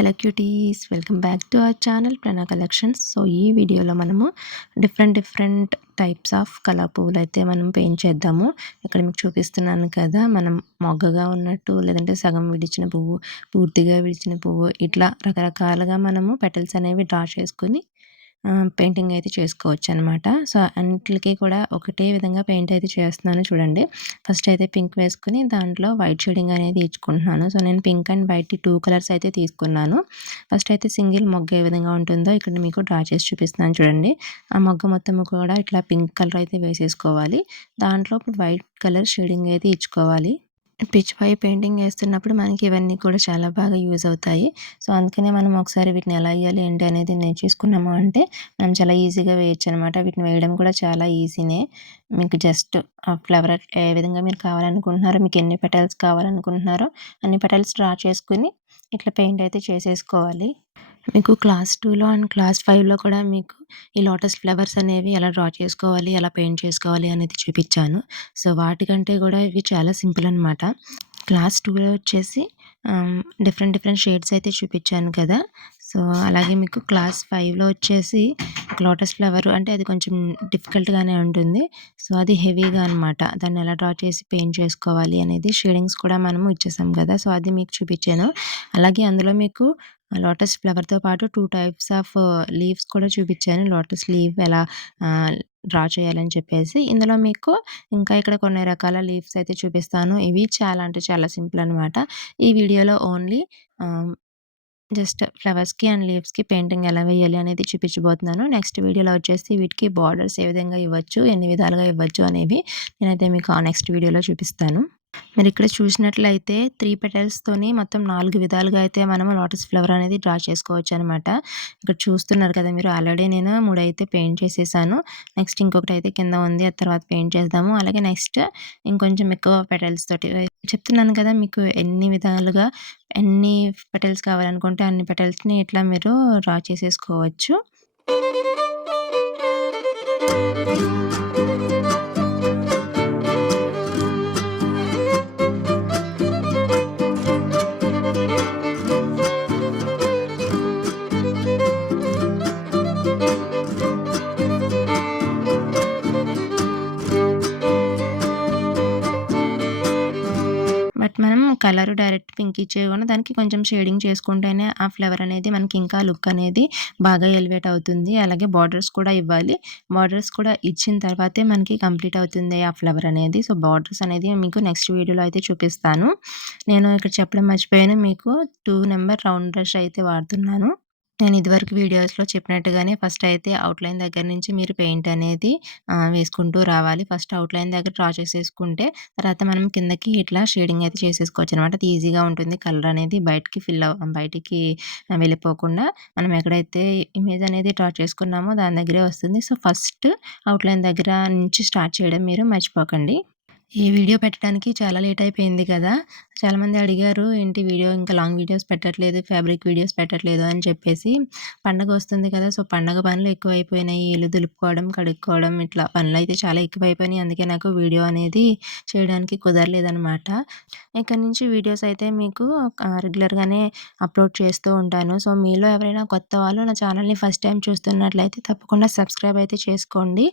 Hello cuties, welcome back to our channel Prana collections. So ఈ వీడియోలో మనము డిఫరెంట్ టైప్స్ ఆఫ్ కలర్ పువ్వులు అయితే మనం పెయింట్ చేద్దాము. ఇక్కడ మీకు చూపిస్తున్నాను కదా, మనం మొగ్గగా ఉన్నట్టు, లేదంటే సగం విడిచిన పువ్వు, పూర్తిగా విడిచిన పువ్వు, ఇట్లా రకరకాలుగా మనము పెటల్స్ అనేవి డ్రా చేసుకుని పెయింటింగ్ అయితే చేసుకోవచ్చు అనమాట. సో అన్నిటికి కూడా ఒకటే విధంగా పెయింట్ అయితే చేస్తున్నాను చూడండి. ఫస్ట్ అయితే పింక్ వేసుకుని దాంట్లో వైట్ షేడింగ్ అనేది ఇచ్చుకుంటున్నాను. సో నేను పింక్ అండ్ వైట్ 2 కలర్స్ అయితే తీసుకున్నాను. ఫస్ట్ అయితే సింగిల్ మొగ్గ ఏ విధంగా ఉంటుందో ఇక్కడ మీకు డ్రా చేసి చూపిస్తున్నాను చూడండి. ఆ మొగ్గ మొత్తం కూడా ఇట్లా పింక్ కలర్ అయితే వేసేసుకోవాలి. దాంట్లో ఇప్పుడు వైట్ కలర్ షేడింగ్ అయితే ఇచ్చుకోవాలి. పిచ్ పై పెయింటింగ్ వేస్తున్నప్పుడు మనకి ఇవన్నీ కూడా చాలా బాగా యూజ్ అవుతాయి. సో అందుకనే మనం ఒకసారి వీటిని ఎలా వేయాలి ఏంటి అనేది నేర్చేసుకున్నాము అంటే మనం చాలా ఈజీగా వేయచ్చు అనమాట. వీటిని వేయడం కూడా చాలా ఈజీనే. మీకు జస్ట్ ఆ ఫ్లవర్ ఏ విధంగా మీరు కావాలనుకుంటున్నారో, మీకు ఎన్ని పెటల్స్ కావాలనుకుంటున్నారో అన్ని పెటల్స్ డ్రా చేసుకుని ఇట్లా పెయింట్ అయితే చేసేసుకోవాలి. మీకు క్లాస్ 2లో అండ్ క్లాస్ 5లో కూడా మీకు ఈ లోటస్ ఫ్లవర్స్ అనేవి ఎలా డ్రా చేసుకోవాలి, ఎలా పెయింట్ చేసుకోవాలి అనేది చూపించాను. సో వాటికంటే కూడా ఇవి చాలా సింపుల్ అనమాట. క్లాస్ 2లో వచ్చేసి డిఫరెంట్ షేడ్స్ అయితే చూపించాను కదా. సో అలాగే మీకు క్లాస్ 5లో వచ్చేసి లోటస్ ఫ్లవర్ అంటే అది కొంచెం డిఫికల్ట్గానే ఉంటుంది. సో అది హెవీగా అనమాట. దాన్ని ఎలా డ్రా చేసి పెయింట్ చేసుకోవాలి అనేది షేడింగ్స్ కూడా మనము ఇచ్చేసాం కదా. సో అది మీకు చూపించాను. అలాగే అందులో మీకు లోటస్ ఫ్లవర్తో పాటు 2 టైప్స్ ఆఫ్ లీవ్స్ కూడా చూపించాను. లోటస్ లీవ్ ఎలా డ్రా చేయాలని చెప్పేసి. ఇందులో మీకు ఇంకా ఇక్కడ కొన్ని రకాల లీవ్స్ అయితే చూపిస్తాను. ఇవి చాలా అంటే చాలా సింపుల్ అనమాట. ఈ వీడియోలో ఓన్లీ జస్ట్ ఫ్లవర్స్కి అండ్ లీవ్స్కి పెయింటింగ్ ఎలా వేయాలి అనేది చూపించబోతున్నాను. నెక్స్ట్ వీడియోలో వచ్చేసి వీటికి బార్డర్స్ ఏ విధంగా ఇవ్వచ్చు, ఎన్ని విధాలుగా ఇవ్వచ్చు అనేవి నేనైతే మీకు ఆ నెక్స్ట్ వీడియోలో చూపిస్తాను. మీరు ఇక్కడ చూసినట్లయితే 3 పెటల్స్తోని మొత్తం 4 విధాలుగా అయితే మనము లోటస్ ఫ్లవర్ అనేది డ్రా చేసుకోవచ్చు అనమాట. ఇక్కడ చూస్తున్నారు కదా మీరు, ఆల్రెడీ నేను 3 అయితే పెయింట్ చేసేసాను. నెక్స్ట్ ఇంకొకటి అయితే కింద ఉంది, ఆ తర్వాత పెయింట్ చేద్దాము. అలాగే నెక్స్ట్ ఇంకొంచెం ఎక్కువ పెటల్స్ తోటి చెప్తున్నాను కదా, మీకు ఎన్ని విధాలుగా ఎన్ని పెటల్స్ కావాలనుకుంటే అన్ని పెటల్స్ని ఇట్లా మీరు డ్రా చేసేసుకోవచ్చు. బట్ మనం కలర్ డైరెక్ట్ పింక్ ఇచ్చేయకుండా దానికి కొంచెం షేడింగ్ చేసుకుంటేనే ఆ ఫ్లవర్ అనేది మనకి ఇంకా లుక్ అనేది బాగా ఎలివేట్ అవుతుంది. అలాగే బార్డర్స్ కూడా ఇవ్వాలి. బార్డర్స్ కూడా ఇచ్చిన తర్వాతే మనకి కంప్లీట్ అవుతుంది ఆ ఫ్లవర్ అనేది. సో బార్డర్స్ అనేది మీకు నెక్స్ట్ వీడియోలో అయితే చూపిస్తాను. నేను ఇక్కడ చెప్పడం మర్చిపోయాను, మీకు 2 నెంబర్ రౌండ్ బ్రష్ అయితే వాడుతున్నాను. నేను ఇదివరకు వీడియోస్లో చెప్పినట్టుగానే ఫస్ట్ అయితే అవుట్లైన్ దగ్గర నుంచి మీరు పెయింట్ అనేది వేసుకుంటూ రావాలి. ఫస్ట్ అవుట్లైన్ దగ్గర డ్రా చేసేసుకుంటే తర్వాత మనం కిందకి ఇట్లా షేడింగ్ అయితే చేసేసుకోవచ్చు అనమాట. అది ఈజీగా ఉంటుంది. కలర్ అనేది బయటికి వెళ్ళిపోకుండా మనం ఎక్కడైతే ఇమేజ్ అనేది డ్రా చేసుకున్నామో దాని దగ్గరే వస్తుంది. సో ఫస్ట్ అవుట్లైన్ దగ్గర నుంచి స్టార్ట్ చేయడం మీరు మర్చిపోకండి. ఈ వీడియో పెట్టడానికి చాలా లేట్ అయిపోయింది కదా. చాలామంది అడిగారు, ఏంటి వీడియో ఇంకా లాంగ్ వీడియోస్ పెట్టట్లేదు, ఫ్యాబ్రిక్ వీడియోస్ పెట్టట్లేదు అని చెప్పేసి. పండగ వస్తుంది కదా, సో పండగ పనులు ఎక్కువైపోయినాయి. ఇల్లు దులుపుకోవడం, కడుక్కోవడం, ఇట్లా పనులు అయితే చాలా ఎక్కువైపోయినాయి. అందుకే నాకు వీడియో అనేది చేయడానికి కుదరలేదనమాట. ఇక్కడ నుంచి వీడియోస్ అయితే మీకు రెగ్యులర్గానే అప్లోడ్ చేస్తూ ఉంటాను. సో మీలో ఎవరైనా కొత్త వాళ్ళు నా ఛానల్ని ఫస్ట్ టైం చూస్తున్నట్లయితే తప్పకుండా సబ్స్క్రైబ్ అయితే చేసుకోండి.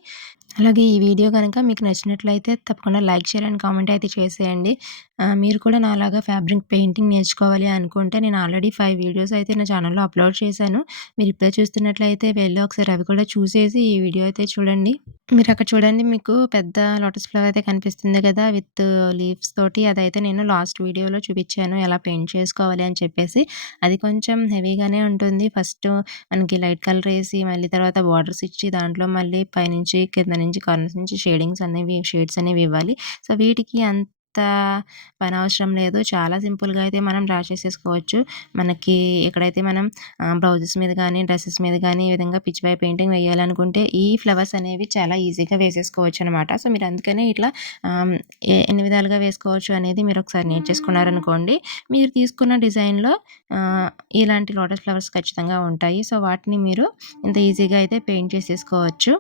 అలాగే ఈ వీడియో కనుక మీకు నచ్చినట్లయితే తప్పకుండా లైక్, షేర్ అండ్ కామెంట్ అయితే చేసేయండి. మీరు కూడా నాలాగా ఫ్యాబ్రిక్ పెయింటింగ్ నేర్చుకోవాలి అనుకుంటే నేను ఆల్రెడీ 5 వీడియోస్ అయితే నా ఛానల్లో అప్లోడ్ చేశాను. మీరు ఇప్పుడే చూస్తున్నట్లయితే వెళ్ళి ఒకసారి అవి కూడా చూసేసి ఈ వీడియో అయితే చూడండి. మీరు అక్కడ చూడండి, మీకు పెద్ద లోటస్ ఫ్లవర్ అయితే కనిపిస్తుంది కదా విత్ లీవ్స్ తోటి. అదైతే నేను లాస్ట్ వీడియోలో చూపించాను ఎలా పెయింట్ చేసుకోవాలి అని చెప్పేసి. అది కొంచెం హెవీగానే ఉంటుంది. ఫస్ట్ మనకి లైట్ కలర్ వేసి మళ్ళీ తర్వాత బార్డర్స్ ఇచ్చి దాంట్లో మళ్ళీ పైనుంచి కింద నుంచి కార్నర్స్ నుంచి షేడ్స్ అనేవి ఇవ్వాలి. సో వీటికి అంత పని అవసరం లేదు. చాలా సింపుల్గా అయితే మనం డ్రా చేసేసుకోవచ్చు. మనకి ఎక్కడైతే మనం బ్లౌజెస్ మీద కానీ, డ్రెస్సెస్ మీద కానీ ఈ విధంగా పిచ్ పై పెయింటింగ్ వేయాలనుకుంటే ఈ ఫ్లవర్స్ అనేవి చాలా ఈజీగా వేసేసుకోవచ్చు అనమాట. సో మీరు అందుకనే ఇట్లా ఎన్ని విధాలుగా వేసుకోవచ్చు అనేది మీరు ఒకసారి నేర్చేసుకున్నారనుకోండి, మీరు తీసుకున్న డిజైన్లో ఇలాంటి లోటస్ ఫ్లవర్స్ ఖచ్చితంగా ఉంటాయి. సో వాటిని మీరు ఇంత ఈజీగా అయితే పెయింట్ చేసేసుకోవచ్చు.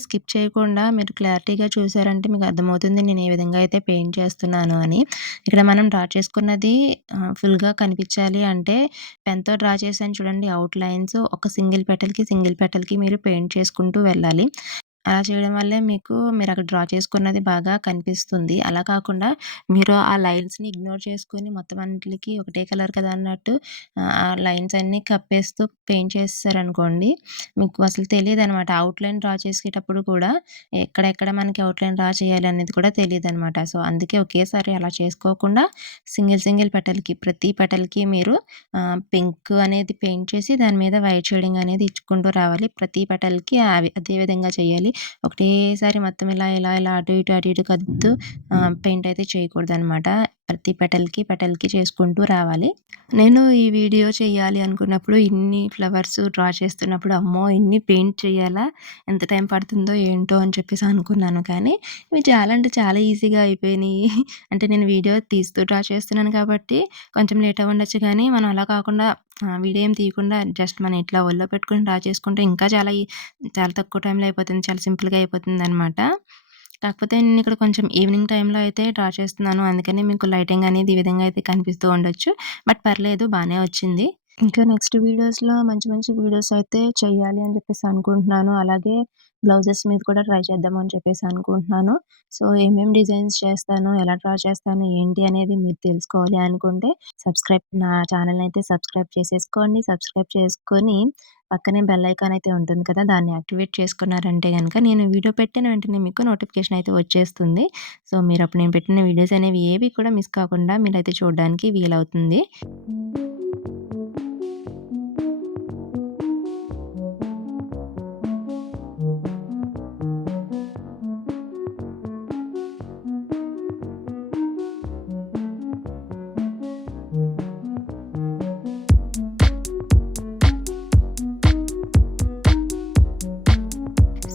స్కిప్ చేయకుండా మీరు క్లారిటీగా చూసారంటే మీకు అర్థమవుతుంది నేను ఏ విధంగా అయితే పెయింట్ చేస్తున్నాను అని. ఇక్కడ మనం డ్రా చేసుకున్నది ఫుల్‌గా కనిపించాలి అంటే పెన్‌తో డ్రా చేశాను చూడండి ఔట్‌లైన్స్ ఒక సింగిల్ పెటల్‌కి మీరు పెయింట్ చేసుకుంటూ వెళ్ళాలి. అలా చేయడం వల్లే మీరక్కడ డ్రా చేసుకున్నది బాగా కనిపిస్తుంది. అలా కాకుండా మీరు ఆ లైన్స్‌ని ఇగ్నోర్ చేసుకొని మొత్తం అన్నిట్లికి ఒకటే కలర్ కదా అన్నట్టు ఆ లైన్స్ అన్నీ కప్పేస్తూ పెయింట్ చేసేసారనుకోండి, మీకు అసలు తెలీదనమాట. ఔట్‌లైన్ డ్రా చేసేటప్పుడు కూడా ఎక్కడెక్కడ మనకి ఔట్‌లైన్ డ్రా చేయాలి అనేది కూడా తెలీదనమాట. సో, అందుకే ఒకేసారి అలా చేసుకోకుండా సింగిల్ పెటల్‌కి ప్రతి పెటల్‌కి మీరు పింక్ అనేది పెయింట్ చేసి దాని మీద వైట్ షేడింగ్ అనేది ఇచ్చుకుంటూ రావాలి. ప్రతి పెటల్‌కి అదే విధంగా చేయాలి. ఒకటేసారి మొత్తం ఇలా అటు ఇటు కదుపుతూ పెయింట్ అయితే చేయకూడదనమాట. ప్రతి పెటల్‌కి చేసుకుంటూ రావాలి. నేను ఈ వీడియో చేయాలి అనుకున్నప్పుడు ఇన్ని ఫ్లవర్స్ డ్రా చేస్తున్నప్పుడు అమ్మో! ఇన్ని పెయింట్ చేయాలా? ఎంత టైం పడుతుందో ఏంటో అని చెప్పేసి అనుకున్నాను. కానీ ఇవి చాలా అంటే చాలా ఈజీగా అయిపోయినియి. అంటే నేను వీడియో తీస్తూ డ్రా చేస్తున్నాను కాబట్టి కొంచెం లేట్ అవ్వుండొచ్చు కానీ మనం అలా కాకుండా వీడియో ఏం తీయకుండా జస్ట్ మనం ఇట్లా ఒళ్ళో పెట్టుకొని డ్రా చేసుకుంటే ఇంకా చాలా తక్కువ టైంలో అయిపోతుంది. చాలా సింపుల్‌గా అయిపోతుందనమాట. కాకపోతే నేనిక్కడ కొంచెం ఈవినింగ్ టైంలో అయితే డ్రా చేస్తున్నాను. అందుకని మీకు లైటింగ్ అనేది ఈ విధంగా అయితే కనిపిస్తూ ఉండొచ్చు. బట్ పర్లేదు బానే వచ్చింది. ఇంకా నెక్స్ట్ వీడియోస్‌లో మంచి వీడియోస్ అయితే చెయ్యాలి అని చెప్పేసి అనుకుంటున్నాను. అలాగే బ్లౌజెస్ మీద కూడా ట్రై చేద్దాం అని చెప్పేసి అనుకుంటున్నాను. సో, ఏమేం డిజైన్స్ చేస్తాను, ఎలా డ్రా చేస్తాను, ఏంటి అనేది మీరు తెలుసుకోవాలి అనుకుంటే నా ఛానెల్‌ని అయితే సబ్స్క్రైబ్ చేసేసుకోండి. సబ్స్క్రైబ్ చేసుకొని పక్కనే బెల్ ఐకాన్ అయితే ఉంటుంది కదా! దాన్ని యాక్టివేట్ చేసుకున్నారంటే గనక నేను వీడియో పెట్టిన వెంటనే మీకు నోటిఫికేషన్ అయితే వచ్చేస్తుంది. సో, మీరప్పుడు నేను పెట్టిన వీడియోస్ అనేవి ఏవి కూడా మిస్ కాకుండా మీరైతే చూడడానికి వీలవుతుంది.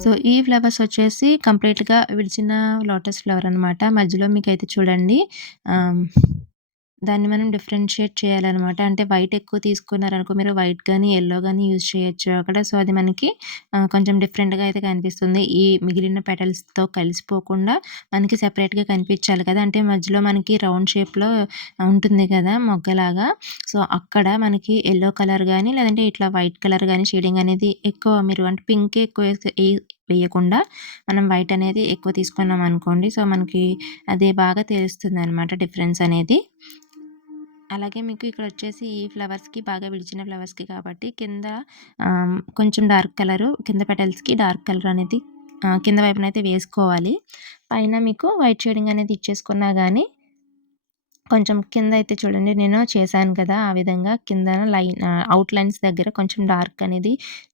సో, ఈ ఫ్లవర్స్ వచ్చేసి కంప్లీట్‌గా విడిచిన లోటస్ ఫ్లవర్ అనమాట. మధ్యలో మీకైతే చూడండి ఆహ్, దాన్ని మనం డిఫరెన్షియేట్ చేయాలనమాట. అంటే వైట్ ఎక్కువ తీసుకున్నారనుకో మీరు వైట్ గానీ, యెల్లో గానీ యూజ్ చేయొచ్చు అక్కడ. సో, అది మనకి కొంచెం డిఫరెంట్‌గా అయితే కనిపిస్తుంది. ఈ మిగిలిన పెటల్స్‌తో కలిసిపోకుండా మనకి సెపరేట్‌గా కనిపించాలి కదా! అంటే మధ్యలో మనకి రౌండ్ షేప్‌లో ఉంటుంది కదా! మొగ్గలాగా. సో, అక్కడ మనకి యెల్లో కలర్ గానీ, లేదంటే ఇట్లా వైట్ కలర్ గానీ షేడింగ్ అనేది ఎక్కువ మీరు అంటే పింకే ఎక్కువ వేయకుండా మనం వైట్ అనేది ఎక్కువ తీసుకున్నామనుకోండి. సో, మనకి అది బాగా తెలుస్తుందనమాట డిఫరెన్స్ అనేది. అలాగే మీకు ఇక్కడొచ్చేసి ఈ ఫ్లవర్స్‌కి బాగా విడిచిన ఫ్లవర్స్‌కి కాబట్టి కింద కొంచెం డార్క్ కలరు కింద పెటల్స్‌కి డార్క్ కలర్ అనేది కింద వైపునైతే వేసుకోవాలి. పైన మీకు వైట్ షేడింగ్ అనేది ఇచ్చేసుకున్నా గానీ, కొంచెం కింద అయితే చూడండి నేను చేశాను కదా! ఆ విధంగా కిందన ఔట్‌లైన్స్ దగ్గర కొంచెం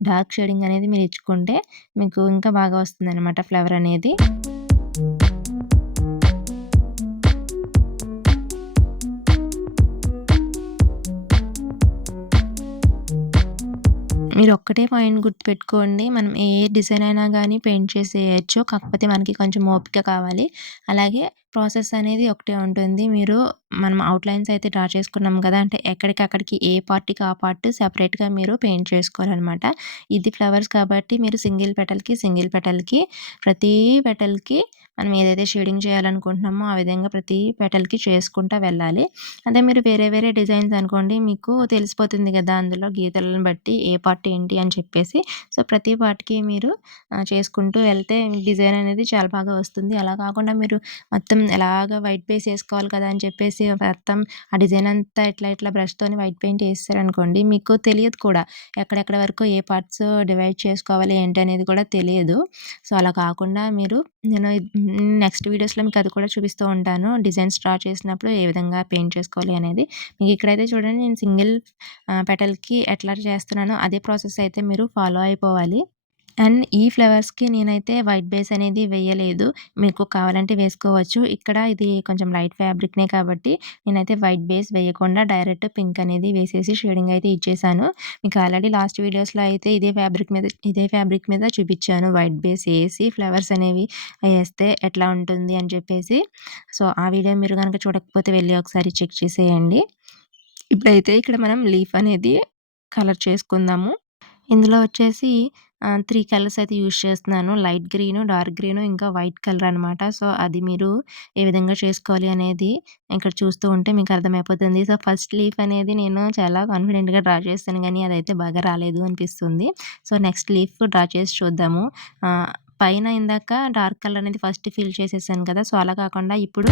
డార్క్ షేడింగ్ అనేది మీరు ఇచ్చుకుంటే మీకు ఇంకా బాగా వస్తుందనమాట ఫ్లవర్ అనేది. మీరొక్కటే పాయింట్ గుర్తుపెట్టుకోండి. మనం ఏ డిజైన్ అయినా గానీ పెయింట్ చేసేయొచ్చు. కాకపోతే మనకి కొంచెం ఓపిక కావాలి. అలాగే ప్రాసెస్ అనేది ఒకటే ఉంటుంది. మనం ఔట్‌లైన్స్ అయితే డ్రా చేసుకున్నాం గదా! అంటే ఎక్కడికక్కడికి ఏ పార్ట్‌కి ఆ పార్ట్ సెపరేట్‌గా మీరు పెయింట్ చేసుకోవాలనమాట. ఇది ఫ్లవర్స్ కాబట్టి మీరు సింగిల్ పెటల్‌కి ప్రతి పెటల్‌కి మనం ఏదైతే షేడింగ్ చేయాలనుకుంటున్నామో ఆ విధంగా ప్రతి పెటల్‌కి చేసుకుంటా వెళ్ళాలి. అదే మీరు వేరే డిజైన్స్ అనుకోండి మీకు తెలిసిపోతుంది గదా! అందులో గీతలను బట్టి ఏ పార్ట్ ఏంటి అని చెప్పేసి. సో, ప్రతి పార్ట్‌కి మీరు చేసుకుంటూ వెళ్తే డిజైన్ అనేది చాలా బాగా వస్తుంది. అలా కాకుండా మీరు మొత్తం ఎలాగా వైట్ బేస్ ఏసుకోవాలి కదా! అని చెప్పేసి మొత్తం ఆ డిజైన్ అంతా ఇట్లా బ్రష్‌తోని వైట్ పెయింట్ ఏసేసారనుకోండి మీకు తెలియదు కూడా. ఎక్కడెక్కడ వరకు ఏ పార్ట్స్ డివైడ్ చేసుకోవాలి ఏంటి అనేది కూడా తెలియదు. సో, అలా కాకుండా నేను నెక్స్ట్ వీడియోస్‌లో మీకు అది కూడా చూపిస్తూ ఉంటాను. డిజైన్స్ డ్రా చేసినప్పుడు ఏ విధంగా పెయింట్ చేసుకోవాలి అనేది. మీకు ఇక్కడైతే చూడండి నేను సింగిల్ పెటల్‌కి ఎట్లా చేస్తున్నానో అదే ప్రాసెస్ అయితే మీరు ఫాలో అయిపోవాలి. అండ్ ఈ ఫ్లవర్స్‌కి నేనైతే వైట్ బేస్ అనేది వేయలేదు. మీకు కావాలంటే వేసుకోవచ్చు. ఇక్కడ ఇది కొంచెం లైట్ ఫ్యాబ్రిక్‌నే కాబట్టి నేనైతే వైట్ బేస్ వేయకుండా డైరెక్ట్ పింక్ అనేది వేసేసి షేడింగ్ అయితే ఇచ్చేసాను. మీకు ఆల్రెడీ లాస్ట్ వీడియోస్‌లో అయితే ఇదే ఫ్యాబ్రిక్ మీద చూపిచ్చాను. వైట్ బేస్ ఏసి ఫ్లవర్స్ అనేవి ఏస్తే ఎట్లా ఉంటుంది అని చెప్పేసి. సో, ఆ వీడియో మీరు గనక చూడకపోతే వెళ్లి ఒకసారి చెక్ చేసేయండి. ఇప్పుడైతే ఇక్కడ మనం లీఫ్ అనేది కలర్ చేసుకుందాము. ఇందులో వచ్చేసి 3 కలర్స్ అయితే యూజ్ చేస్తున్నాను. లైట్ గ్రీను, డార్క్ గ్రీను, ఇంకా వైట్ కలర్ అనమాట. సో, అది మీరు ఏ విధంగా చేసుకోవాలి అనేది ఇక్కడ చూస్తూ ఉంటే మీకు అర్థమైపోతుంది. సో, ఫస్ట్ లీఫ్ అనేది నేను చాలా కాన్ఫిడెంట్‌గా డ్రా చేశాను గానీ, అదైతే బాగా రాలేదు అనిపిస్తుంది. సో, నెక్స్ట్ లీఫ్ డ్రా చేసి చూద్దాము. పైన ఇందాక డార్క్ కలర్ అనేది ఫస్ట్ ఫిల్ చేసేసాను కదా! సో, అలా కాకుండా ఇప్పుడు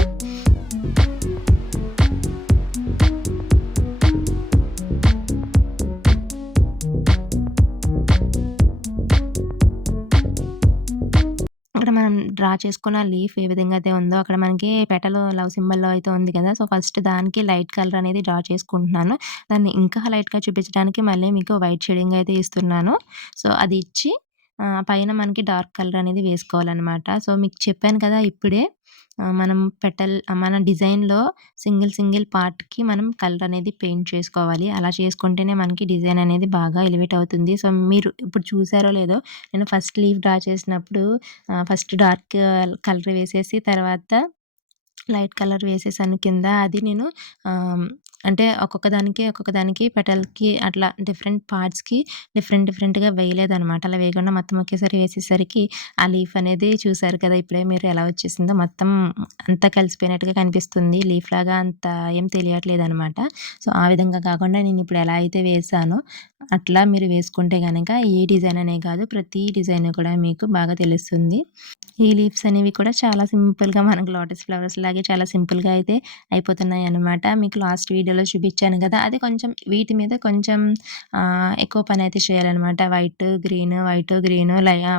అక్కడ మనం డ్రా చేసుకున్న లీఫ్ ఏ విధంగా అయితే ఉందో, అక్కడ మనకి పెటల్ లవ్ సింబల్‌లో అయితే ఉంది కదా! సో, ఫస్ట్ దానికి లైట్ కలర్ అనేది డ్రా చేసుకుంటున్నాను. దాన్ని ఇంకా లైట్‌గా చూపించడానికి మళ్ళీ మీకు వైట్ షేడింగ్ అయితే ఇస్తున్నాను. సో, అది ఇచ్చి పైన మనకి డార్క్ కలర్ అనేది వేసుకోవాలనమాట. సో, మీకు చెప్పాను కదా ఇప్పుడే మనం మన డిజైన్‌లో సింగిల్ పార్ట్‌కి మనం కలర్ అనేది పెయింట్ చేసుకోవాలి. అలా చేసుకుంటేనే మనకి డిజైన్ అనేది బాగా ఎలివేట్ అవుతుంది. సో, మీరు ఇప్పుడు చూసారో లేదో నేను ఫస్ట్ లీఫ్ డ్రా చేసినప్పుడు ఫస్ట్ డార్క్ కలర్ వేసేసి తర్వాత లైట్ కలర్ వేసేసాను కింద. అది నేను ఆహ్, అంటే ఒక్కొక్క దానికి పెటల్‌కి అట్లా డిఫరెంట్ పార్ట్స్‌కి డిఫరెంట్‌గా వేయలేదనమాట. అలా వేయకుండా మొత్తం ఒకేసారి వేసేసరికి ఆ లీఫ్ అనేది చూసారు కదా! ఇప్పుడే మీరు ఎలా వచ్చేసిందో మొత్తం అంతా కలిసిపోయినట్టుగా కనిపిస్తుంది. లీఫ్‌లాగా అంత ఏం తెలియట్లేదనమాట. సో, ఆ విధంగా కాకుండా నేనిప్పుడు ఎలా అయితే వేసానో అట్లా మీరు వేసుకుంటే గనక ఏ డిజైన్ అనే కాదు ప్రతి డిజైన్ కూడా మీకు బాగా తెలుస్తుంది. ఈ లీవ్స్ అనేవి కూడా చాలా సింపుల్‌గా మనకు లోటస్ ఫ్లవర్స్ లాగే చాలా సింపుల్‌గా అయితే అయిపోతున్నాయన్నమాట. మీకు లాస్ట్ వీడియోలో చూపించాను కదా! అది కొంచెం వీటి మీద కొంచెం ఎక్కువ పనైతే చేయాలన్నమాట. వైట్, గ్రీన్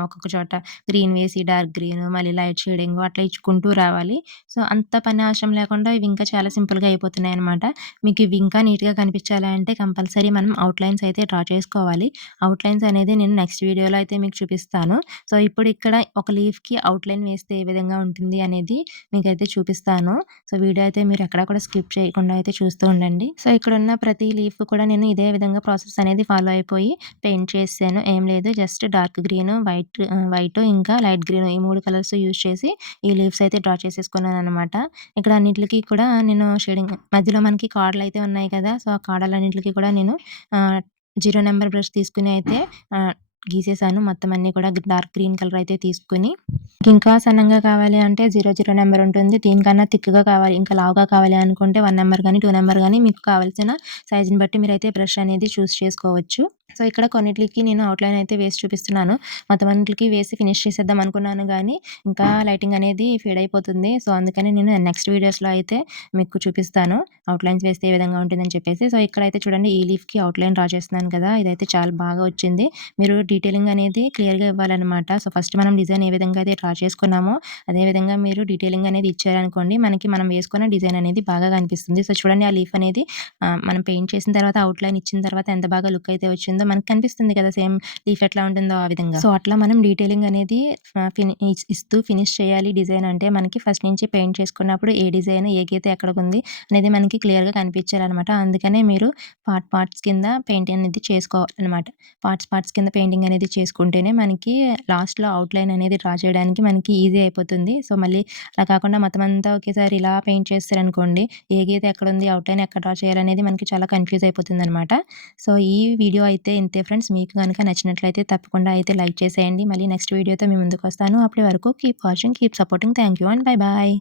ఒక్కొక్క చోట గ్రీన్ వేసి డార్క్ గ్రీన్ మళ్ళీ లైట్ షేడింగ్ అట్లా ఇచ్చుకుంటూ రావాలి. సో, అంత పని అవసరం లేకుండా ఇవి ఇంకా చాలా సింపుల్‌గా అయిపోతున్నాయన్నమాట. మీకు ఇవి ఇంకా నీట్‌గా కనిపించాలి అంటే కంపల్సరీ మనం అవుట్‌లైన్స్ అయితే డ్రా చేసుకోవాలి. అవుట్‌లైన్స్ అనేది నేను నెక్స్ట్ వీడియోలో అయితే మీకు చూపిస్తాను. సో, ఇప్పుడు ఇక్కడ ఒక లీఫ్‌కి అవుట్‌లైన్ వేస్తే ఏ విధంగా ఉంటుంది అనేది మీకైతే చూపిస్తాను. సో, వీడియో అయితే మీరు ఎక్కడా కూడా స్కిప్ చేయకుండా అయితే చూస్తూ ఉండండి. సో, ఇక్కడున్న ప్రతి లీఫ్ కూడా నేను ఇదే విధంగా ప్రాసెస్ అనేది ఫాలో అయిపోయి పెయింట్ చేశాను. ఏం లేదు జస్ట్ డార్క్ గ్రీను, వైటు ఇంకా లైట్ గ్రీన్ ఈ 3 కలర్స్ యూజ్ చేసి ఈ లీవ్స్ అయితే డ్రా చేసేసుకున్నాననమాట. ఇక్కడ అన్నిట్లికి కూడా నేను షేడింగ్ మధ్యలో మనకి కాడలయితే ఉన్నాయి కదా! సో, ఆ కాడలన్నిట్లికి కూడా నేను ఆహ్, 0 నంబర్ బ్రష్ తీసుకొని అయితే ఆహ్, గీసేసాను. మొత్తం అన్నీ కూడా డార్క్ గ్రీన్ కలర్ అయితే తీసుకొని, ఇంకా సన్నంగా కావాలి అంటే 00 నంబర్ ఉంటుంది. దీనికన్నా థిక్‌గా కావాలి, ఇంకా లావుగా కావాలి అనుకుంటే 1 నంబర్ గానీ, 2 నంబర్ గానీ మీకు కావాల్సిన సైజుని బట్టి మీరైతే బ్రష్ అనేది చూజ్ చేసుకోవచ్చు. సో, ఇక్కడ కొన్నిట్లికి నేను అవుట్‌లైన్ అయితే వేసి చూపిస్తున్నాను. మొత్తం అన్నిట్లికి వేసి ఫినిష్ చేసేద్దాం అనుకున్నాను గానీ, ఇంకా లైటింగ్ అనేది ఫేడ్ అయిపోతుంది. సో, అందుకని నేను నెక్స్ట్ వీడియోస్‌లో అయితే మీకు చూపిస్తాను. అవుట్‌లైన్స్ వేస్తే ఏ విధంగా ఉంటుందని చెప్పేసి. సో, ఇక్కడైతే చూడండి ఈ లీఫ్‌కి అవుట్‌లైన్ డ్రా చేస్తున్నాను కదా! ఇదైతే చాలా బాగా వచ్చింది. మీరు డీటెయిలింగ్ అనేది క్లియర్‌గా ఇవ్వాలనమాట. సో, ఫస్ట్ మనం డిజైన్ ఏ విధంగా అయితే డ్రా చేసుకున్నామో, అదే విధంగా మీరు డీటెయిలింగ్ అనేది ఇచ్చారనుకోండి, మనకి మనం వేసుకున్న డిజైన్ అనేది బాగా కనిపిస్తుంది. సో, చూడండి ఆ లీఫ్ అనేది మనం పెయింట్ చేసిన తర్వాత అవుట్‌లైన్ ఇచ్చిన తర్వాత ఎంత బాగా లుక్ అయితే వచ్చిందో మనకు కనిపిస్తుంది కదా! సేమ్ లీఫ్ ఎట్లా ఉంటుందో ఆ విధంగా. సో, అట్లా మనం డీటెయిలింగ్ అనేది ఇస్తూ ఫినిష్ చేయాలి డిజైన్ అంటే మనకి ఫస్ట్ నుంచి పెయింట్ చేసుకున్నప్పుడు ఏ డిజైన్ ఏ గీత ఎక్కడికుంది అనేది మనకి క్లియర్‌గా కనిపించాలనమాట. అందుకనే మీరు పార్ట్స్ కింద పెయింట్ అనేది చేసుకోవాలనమాట. పార్ట్స్ కింద పెయింటింగ్ అనేది చేసుకుంటేనే మనకి లాస్ట్‌లో అవుట్‌లైన్ అనేది డ్రా చేయడానికి మనకి ఈజీ అయిపోతుంది. సో, మళ్ళీ అలా కాకుండా మొత్తం అంతా ఒకేసారి ఇలా పెయింట్ చేశారనుకోండి, ఏ గీత ఎక్కడుంది, అవుట్‌లైన్ ఎక్కడ డ్రా చేయాలనేది మనకి చాలా కన్‌ఫ్యూజ్ అయిపోతుందనమాట. సో, ఈ వీడియో అయితే ఇంతే ఫ్రెండ్స్. మీకు గనుక నచ్చినట్లయితే తప్పకుండా అయితే లైక్ చేసేయండి. మళ్ళీ నెక్స్ట్ వీడియోతో మీ ముందుకొస్తాను. అప్పటి వరకు keep watching, keep supporting. Thank you and bye bye.